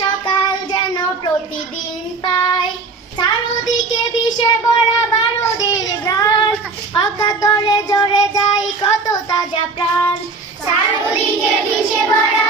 সকাল যেন প্রতিদিন পাই। চারদিকে বিষে ভরা বারুদের ঘ্রাণ, অকাতরে জ্বরে যায় কত তাজা প্রাণ। চারদিকে বিষে ভরা